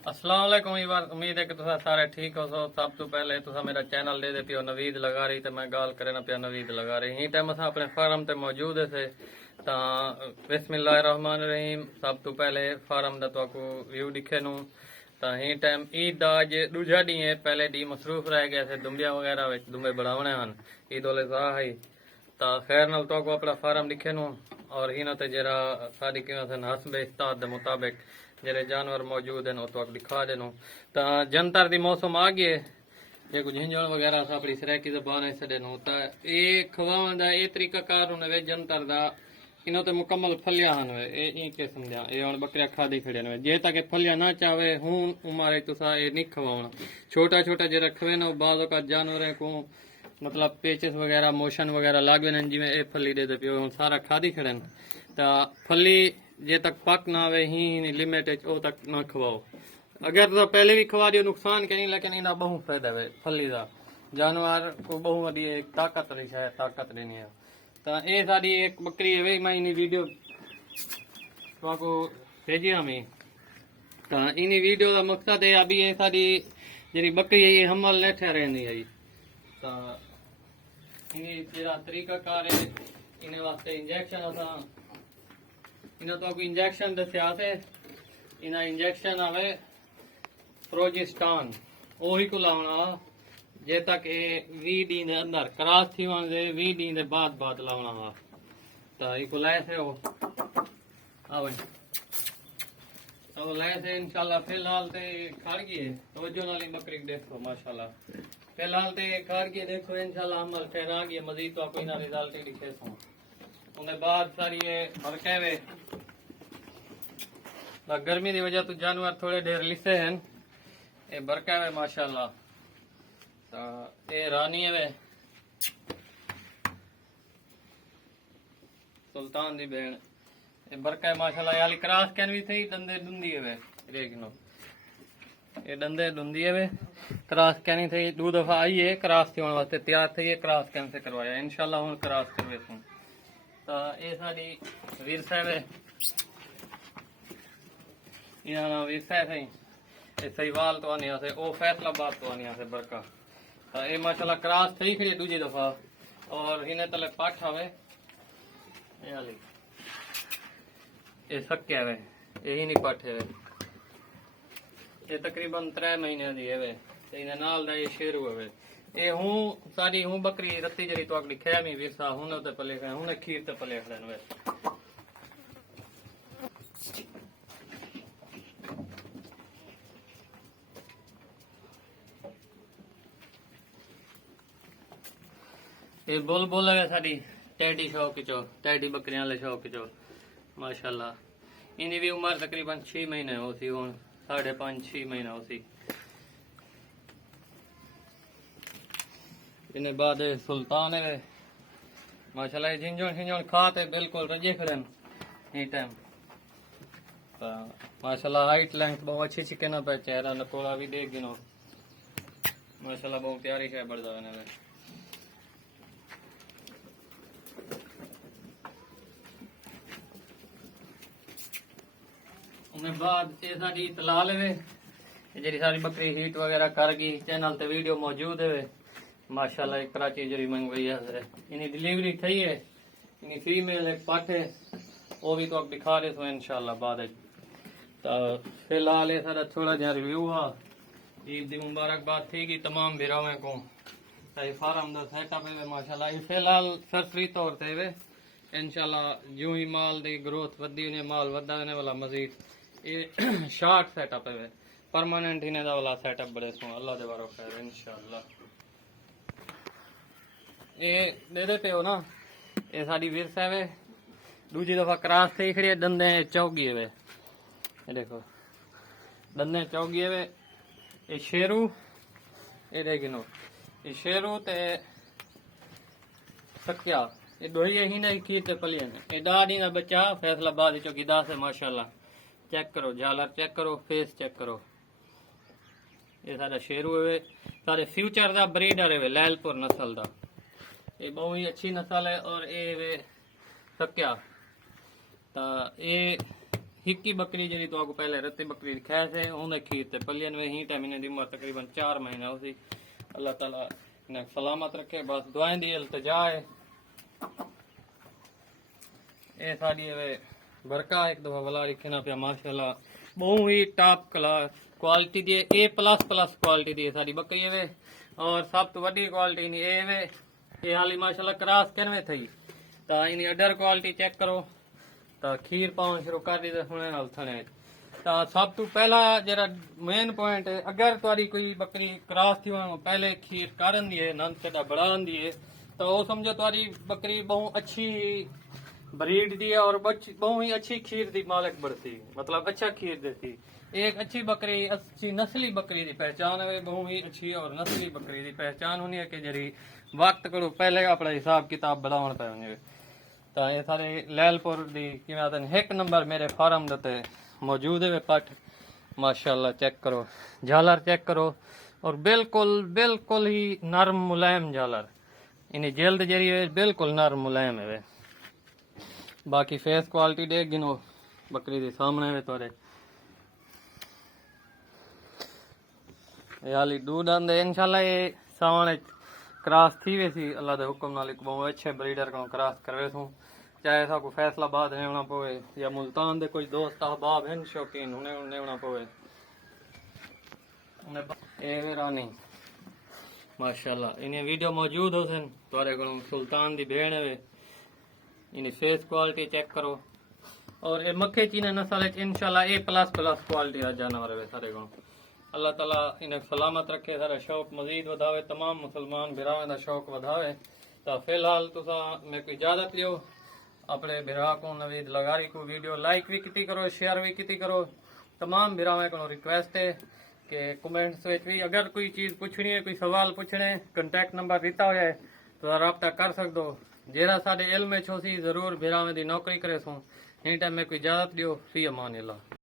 अस्सलाम वालेकुम। उम्मीद है कि तुम सारे ठीक हो। सब तो पहले तुम मेरा चैनल दे देती हो नवीद लगा रही तो मैं गाल करे ना पिया नवीद लगा रही ही टाइम अस अपने फार्म ते मौजूद है ता बिस्मिल्लाहिर्रहमानिर्रहीम। सब तो पहले फार्म दा तो व्यू दिखे नू ता ही टाइम ईद दा अज दूजा डी है। पहले डी मसरूफ रह गए थे दुंबिया वगैरह विच दुंबे बढ़ावने हैं। ईद उल अज़हा है ता खैर नाल तो अपना फार्म दिखे नू और ही ना ते जरा सारी कीमत हसबे इस्ताद दे मुताबिक जेरे जानवर मौजूद हैं तो दिखा देनो। ता जनतर दी मौसम आ गए जे कुछ हिंजण वगैरह सा अपनी सराकी जबान है सडेनो ता ए खवावन दा ए तरीका कार वे जनतर दा इनो ते मुकम्मल फलिया हन वे ए के समझा ए हुन बकरिया खादी खड़े ने जे तक फलिया ना चावे हूं उमारे तुसा ए नहीं खवावना। छोटा छोटा जे रखवे ना बाज़ का जानवर को मतलब पेचेस वगैरह मोशन वगैरह लागे न जिवें ए फली दे पियो हुन सारा खादी खड़े ता फली जे तक पक ना आवे ही लिमिट ओ तक ना खवाओ। अगर तो पहले भी खवा दियो नुकसान के नहीं लेकिन इना बहु फायदा है फली दा जानवर को बहु वडी एक ताकत रही है ताकत देनी है। ता ए साडी एक बकरी है मैं इनी वीडियो तो भेजी हमें ता इनी वीडियो का मकसद है अभी ये साडी जेरी बकरी है ये हमल न ठहरेंदी है ता इनी जेरा तरीका कार है इने वास्ते इंजेक्शन असा इन्हें तो कोई इंजेक्शन दसिया से इन्हें इंजेक्शन आवे प्रोजेस्टान ओही को लावना जे तक ए 20 डी दे अंदर क्रॉस थी वन दे 20 डी दे बाद लावना वा ता ई को लाए से हो आवे तो लाए से इंशाल्लाह। फिलहाल ते खड़ गई है तवज्जो नाली बकरी देखो माशाल्लाह फिलहाल ते खड़ गई देखो इंशाल्लाह अमल ठहरा गई मजीद तो कोई ना रिजल्ट ही दिखे सो उन्हें बाद सारी ये बरकैवे गर्मी की वजह तो जानवर थोड़े देर लिसे हैं ये बरकैवे माशाल्लाह। ये रानी है वे सुल्तान दी बहन ये बरकै माशाल्लाह याली क्रॉस कैन भी थी दंदे दुंदी है वे देखनो ये दंदे दुंदी है वे क्रॉस कैन थी दो दफा आई है क्रॉस थी होने वास्ते तैयार थी ये क्रॉस कैन से करवाया इंशाल्लाह हुन क्रॉस करवे सु ता ये साडी वीर साहब है इना वीर साहब है ये सहीवाल तो आने से ओ फैसलाबाद तो आने से बरका ता ये माशाल्लाह क्रॉस थी खड़ी दूजी दफा और इने तले पाठ आवे ये वाली ये सक्या वे यही नहीं पाठ है ये तकरीबन 3 महीने दी है वे इने नाल दा ये शेरू है ये हूं साडी हूं बकरी रत्ती जरी तो अगली खैमी विरसा हुन ते पले हुन खीर ते पले खड़न वे ये बुलबुल है साडी टैडी शौक चो टैडी बकरियां ले शौक चो माशाल्लाह इनी भी उम्र तकरीबन 6 महीने हो सी हुन 5.5-6 महीना हो सी इन्हें बाद सुल्तान है माशाल्लाह झिंझुन झिंझुन खाते बिल्कुल रजे खड़न ये टाइम माशाल्लाह हाइट लेंथ बहुत अच्छी अच्छी कहना पे चेहरा नकोड़ा भी देख गिनो माशाल्लाह बहुत प्यारी है बड़दा ने उन्हें बाद ये साडी इतला लेवे जेरी सारी बकरी हीट वगैरह कर गई चैनल ते वीडियो मौजूद है माशाल्लाह कराची जरी मंगवाई है इनी डिलीवरी थी है इनी फीमेल एक पाठ है वो भी तो आप दिखा रहे तो इंशाल्लाह बाद तो फिलहाल ये सारा थोड़ा जहा रिव्यू हुआ ईद दी मुबारकबाद थी कि तमाम बिरावे को फार्म दा सेटअप है माशाल्लाह ये फिलहाल सरसरी तौर ते वे इंशाल्लाह जो ही माल दी ग्रोथ वधी ने माल वधाने वाला मजीद ये शार्ट सेटअप है परमानेंट इन्हें दा वाला सेटअप बड़े सो अल्लाह दे बारो खैर इंशाल्लाह। ये दे देते हो ना ये साडी वीर साहब है दूजी दफा क्रॉस थी खड़ी दंदे चौगी है वे ये देखो दंदे चौगी है वे ये शेरू ये देखो ये शेरू ते सक्या ये दो ही ने खीर ते पलिए ने ये दादी ना बच्चा फैसलाबाद चौकी दास है माशाल्लाह चेक करो झालर चेक करो फेस चेक करो ये सारा शेरू है सारे फ्यूचर दा ब्रीडर है लैलपुर नस्ल दा ये बहुत ही अच्छी नस्ल है और ये वे सक्या ता ये हिक्की बकरी जी तो आपको पहले रत्ती बकरी दिखाया से उन्हें खीर ते पलियन में ही टाइम इन्हें दी उम्र तकरीबन 4 महीने उसी अल्लाह ताला इन्हें सलामत रखे बस दुआएं दी इल्तिजा है ये साड़ी वे बरका एक दफा वाला लिखना पे माशाल्लाह बहुत ही टॉप क्लास क्वालिटी दी ए प्लस प्लस क्वालिटी दी साड़ी बकरी वे और सब तो वड्डी क्वालिटी नहीं ए वे ये हाली माशाल्लाह क्रॉस करवे थई ता इनी अडर क्वालिटी चेक करो ता खीर पावन शुरू कर दी हुणे हाल थणे ता सब तो पहला जरा मेन पॉइंट है अगर तुम्हारी कोई बकरी क्रॉस थी वहां पहले खीर कारण दी है नंद कदा बढ़ान दी है तो वो समझो तुम्हारी बकरी बहुत अच्छी ब्रीड दी है और बहुत ही अच्छी खीर दी मालिक बढ़ती मतलब अच्छा खीर देती एक अच्छी बकरी अच्छी नस्ली बकरी की पहचान है बहुत ही अच्छी और नस्ली बकरी की पहचान होनी है कि जरी वक्त करो पहले अपना हिसाब किताब बढ़ावन पे होने तो ये सारे लैलपुर दी एक नंबर मेरे फार्म दते मौजूद है पट माशाल्लाह चेक करो झालर चेक करो और बिल्कुल बिल्कुल ही नरम मुलायम झालर इन्हें जल्द जरी है बिल्कुल नरम मुलायम है वे बाकी फेस क्वालिटी देख गिनो बकरी के सामने वे तोरे याली दूध आंदे इंशाल्लाह ये सावण क्रॉस थी वैसी अल्लाह के हुक्म नाल बहुत अच्छे ब्रीडर को क्रॉस करवे सू चाहे सा को फैसलाबाद लेना पवे या मुल्तान दे कोई दोस्त अहबाब हैं शौकीन उन्हें लेना पवे ए रानी माशाल्लाह इन्हें वीडियो मौजूद हो सन तोरे को सुल्तान दी भेण है इन्हें फेस क्वालिटी चेक करो और ये मक्खे चीने नस्ल इंशाल्लाह ए प्लस प्लस क्वालिटी आ जानवर है सारे को अल्लाह ताला इन्हें सलामत रखे सारा शौक मजीद वधावे तमाम मुसलमान बिरावां दा शौक वधावे तो फिलहाल तुसा मैं कोई इजाजत लियो अपने बिरा को नवीद लगारी को वीडियो लाइक भी की करो शेयर भी की करो तमाम बिरावां को रिक्वेस्ट है कि कमेंट्स में भी अगर कोई चीज़ पूछनी है कोई सवाल पूछने कंटेक्ट नंबर दिता हुआ है तो रब्ता कर सकते हो जेरा साडे इल्म में छोसी जरूर बिरावां दी नौकरी करे सो इन टाइम में कोई इजाजत दियो फी अमान अल्लाह।